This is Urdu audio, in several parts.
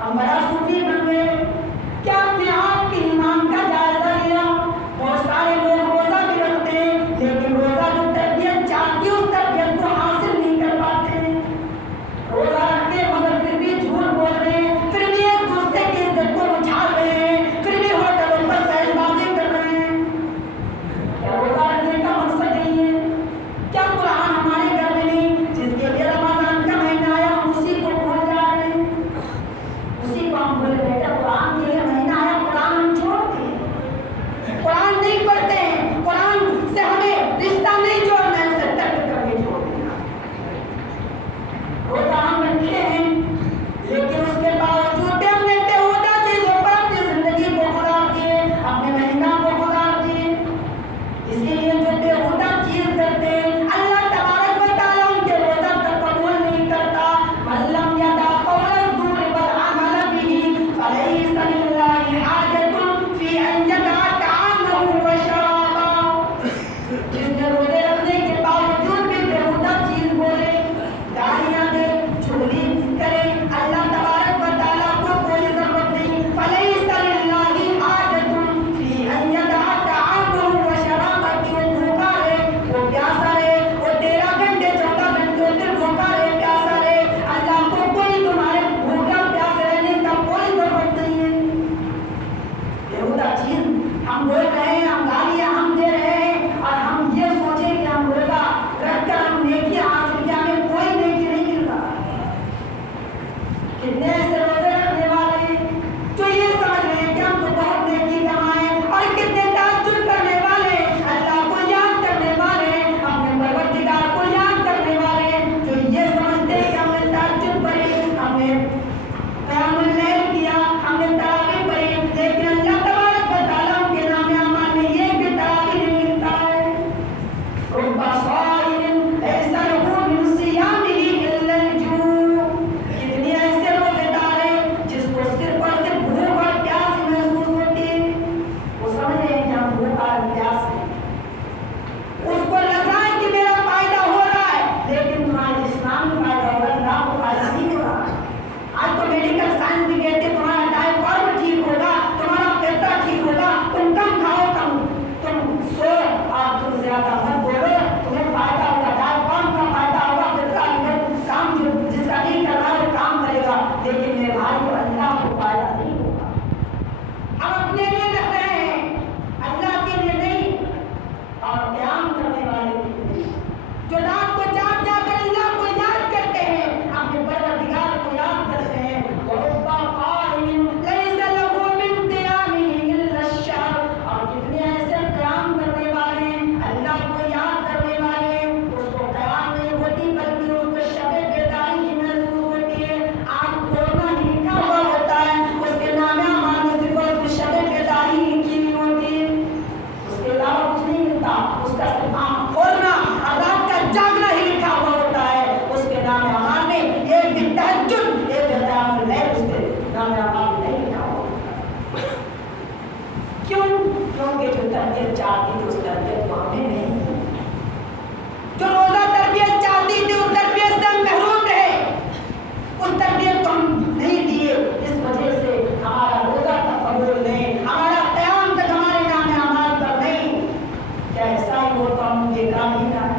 ہم بڑا صوفی بن گئے. کیا اپنے آپ کے ایمان کا جائزہ لیا؟ بہت سارے لوگ روزہ بھی رکھتے ہیں لیکن روزہ جو تربیت چاہتی ہے اس تربیت کو حاصل نہیں کر پاتے. روزہ رکھتے مگر پھر بھی جھوٹ بول رہے ہیں, پھر بھی ایک دوسرے کی عزت کو اچھال رہے ہیں, پھر بھی ہوٹلوں پر بیل بازی کر رہے ہیں. کیا روزہ رکھنے کا مقصد نہیں ہے؟ کیا قرآن ہمارے گھر میں نہیں؟ جس کے لیے رمضان کا مہینہ آیا ہم اسی کو بھول جا رہے ہیں, اسی کو ہم بھول رہے ہیں. قرآن کے لیے مہینہ آیا, قرآن ہم چھوڑ دیں, قرآن نہیں پڑھتے ہیں, قرآن سے ہمیں رشتہ نہیں جوڑنا ہے, اسے ترک کر کے چھوڑ دینا. روزہ ہم رکھے ہیں لیکن اس کے باوجود بھی ہم نے بےہودہ چیزوں پر اپنی زندگی کو گزار دیے, اپنے مہینہ کو گزار دیے. اسی لیے جو بےہودہ چیز کرتے ہیں اللہ تبارک و تعالیٰ ان کے روزہ کو قبول نہیں کرتا. من لم يدع قول الزور والعمل به فليس لله حاجة في أن يدع طعامه وشرابه. جس نے روزے رکھنے کے باوجود بھی بےہودہ چیز بولے, گالیاں دے, چغلی کرے, اللہ تبارک و تعالیٰ کو کوئی ضرورت نہیں. فليس لله حاجة في أن يدع طعامه وشرابه. کہ وہ بھوکا رہے, وہ پیاسا رہے, وہ 13 گھنٹے 14 گھنٹے پھر بھوکا رہے, پیاسا رہے. اللہ کو کوئی تمہارے بھوکا پیاسے رہنے کا کوئی ضرورت نہیں ہے. بےہودہ چیز ہم بول رہے ہیں, ہم گالیاں ہم دے رہے ہیں, اور ہم یہ سوچیں کہ ہم روزہ رکھ کر ہم نیکیاں حاصل کیا, ہمیں کوئی نیکی نہیں مل رہا. کتنے ایسے روزے رکھنے والے ہیں جو یہ سمجھ رہے ہیں کہ ہم تو بہت نیکی کمائیں, اور کتنے تعجب کرنے والے ہیں, اللہ کو یاد کرنے والے ہیں, اپنے پروردگار کو یاد کرنے والے ہیں, جو یہ سمجھتے ہیں کہ ہم نے تعجب پڑھی, ہم نے قیام اللیل کیا, ہم نے تراویح پڑھی, لیکن اللہ تبارک و تعالیٰ ان کے نام اعمال میں یہ بھی تراویح نہیں لکھتا ہے. رب صائم لیس له من صیامه الا الجوع. کتنے ایسے روزے دار ہیں جس کو صرف اور صرف بھوک اور پیاس محسوس ہوتی ہے. وہ سمجھ رہے ہیں کہ ہم بھوک اور پیاس ہیں, اس کو لگ رہا ہے کہ میرا فائدہ ہو رہا ہے, لیکن تمہارے اسلام کو فائدہ ہو رہا ہے, اللہ کو فائدہ نہیں ہو رہا ہے. آج تو میڈیکل سائنس بھی کہتے ہیں تمہارا ٹائفائڈ ٹھیک ہوگا, تمہارا پیپر ٹھیک ہوگا, تم کم کھاؤ, تم سو اور تم زیادہ مت بولو, تمہیں فائدہ ہوگا. ٹائفائڈ کا فائدہ ہوگا, پھر کام جس کا نہیں کر رہا ہے وہ کام کرے گا, لیکن میرے بھائی کو اللہ کو فائدہ نہیں ہوگا. ہم اپنے لیے رکھ رہے ہیں, اللہ کے لیے نہیں, اور قیام کرنے والے کے لیے جو رات کو جاگ جا کر اللہ کو یاد کرتے ہیں, اپنے پروردگار کو یاد کرتے ہیں. وَرُبَّ قَائِمٍ لَيْسَ لَهُ مِنْ قِيَامِهِ إِلَّا الشَّهْرُ. اور کتنے ایسے قیام کرنے والے ہیں, اللہ کو یاد کرنے والے ہیں, اس کو قیام نہیں ہوتی بلکہ اس کو شب بیداری ہی محسوس ہوتی ہے. آنکھ کھولنا ہی لکھا ہوا ہوتا ہے, اس کے نام اعمال میں صرف اس کی شب بیداری ہی لکھی ہوئی ہوتی ہے, اس کے علاوہ کچھ نہیں ملتا. اس کا صرف آنکھ کھولنا اور رات کا جاگنا ہی لکھا ہوا ہوتا ہے. اس کے نام اعمال میں ایک دن تہجد, ایک دن قیام اللیل اس کے نام اعمال میں نہیں لکھا ہوا ہوتا. کیوں؟ کیونکہ جو تربیت چاہتی تھی اس تربیت کو ہمیں نہیں دی. جو روزہ تربیت چاہتی تھی اس تربیت سے ہم محروم رہے, اس تربیت کو ہم نہیں دیے. اس وجہ سے ہمارا روزہ تک قبول نہیں, ہمارا قیام تک ہمارے نام اعمال پر نہیں. کیا ایسا ہی ہو تو ہم یہ کام نہیں کریں.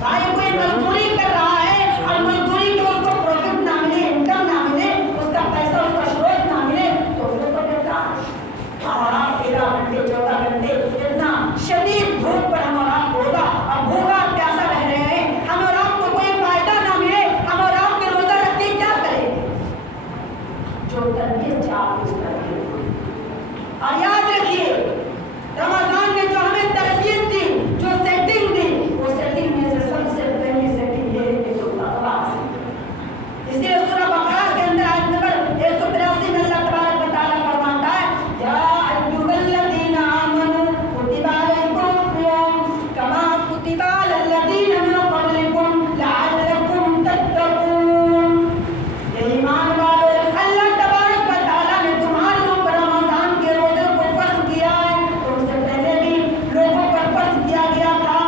بھائی کوئی مزدوری کر رہا ہے اور مزدوری کے اس کو پروفٹ نہ ملے, انکم نہ ملے, اس کا پیسہ اس کا شروط نہ ملے, تو وہ تو بیکار ہے. اور آپ 13 گھنٹے 14 گھنٹے اتنا شدید دھوپ پر ہم اور آپ روزہ اور بھوکا پیاسا رہ رہے ہیں, ہم اور آپ کو کوئی فائدہ نہ ملے, ہم اور آپ کے روزہ رکھ کے کیا کریں؟ جو تربیت چاہتے اس تربیت کو. اور یاد رکھیے رمضان نے جو ہمیں تربیت دی, جو سیٹنگ دی, وہ سیٹنگ میں سے سب سے پہلی سیٹنگ یہ ہے کہ جو تقویٰ ہے. اس لیے سورہ بقرہ کے اندر آیت نمبر 183 میں اللہ تبارک و تعالیٰ فرماتا ہے, یا ایھا الذین آمنوا کتب علیکم الصیام کما کتب علی الذین من قبلکم لعلکم تتقون. یہ ایمان والو, اللہ تبارک و تعالیٰ نے تمہارے اوپر رمضان کے روزے کو فرض کیا ہے. تم سے پہلے بھی لوگوں پر فرض کیا گیا تھا,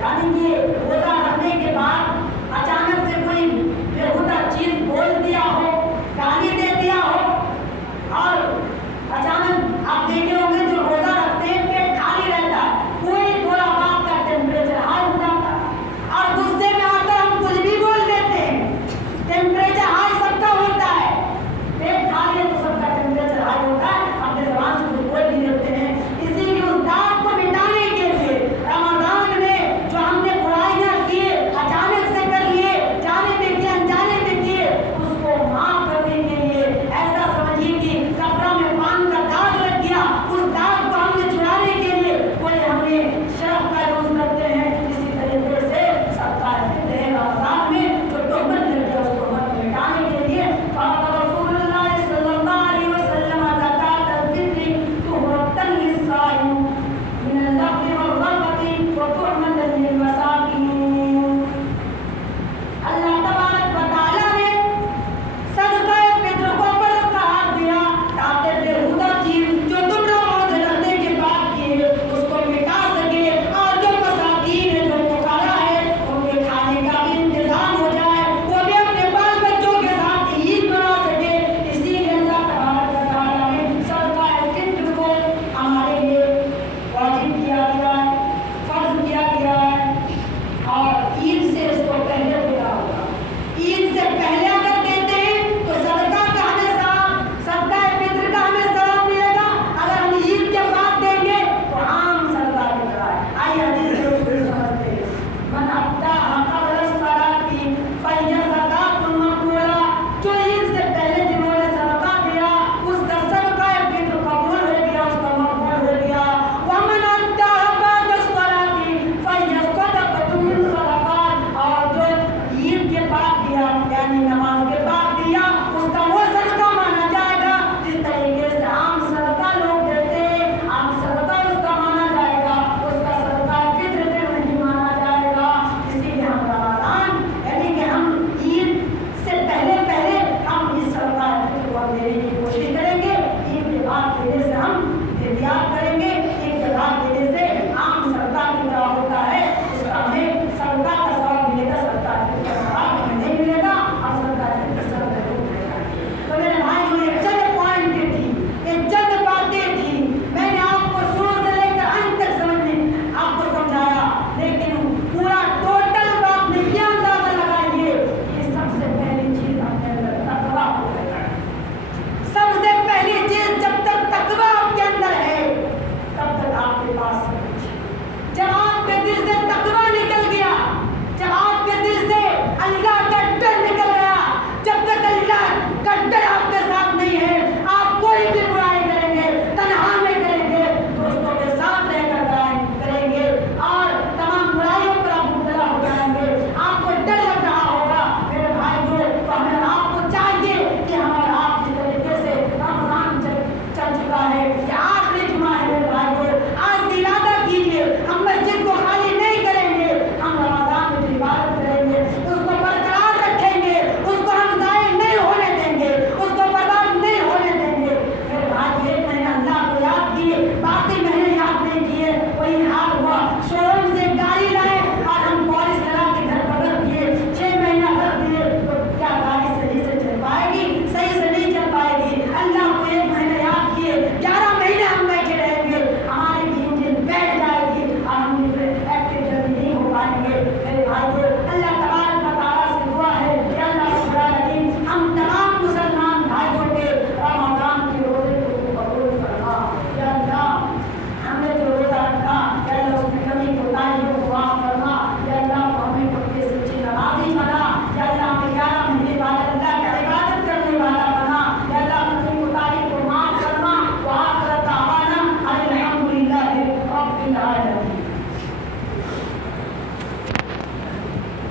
یعنی کہ روزہ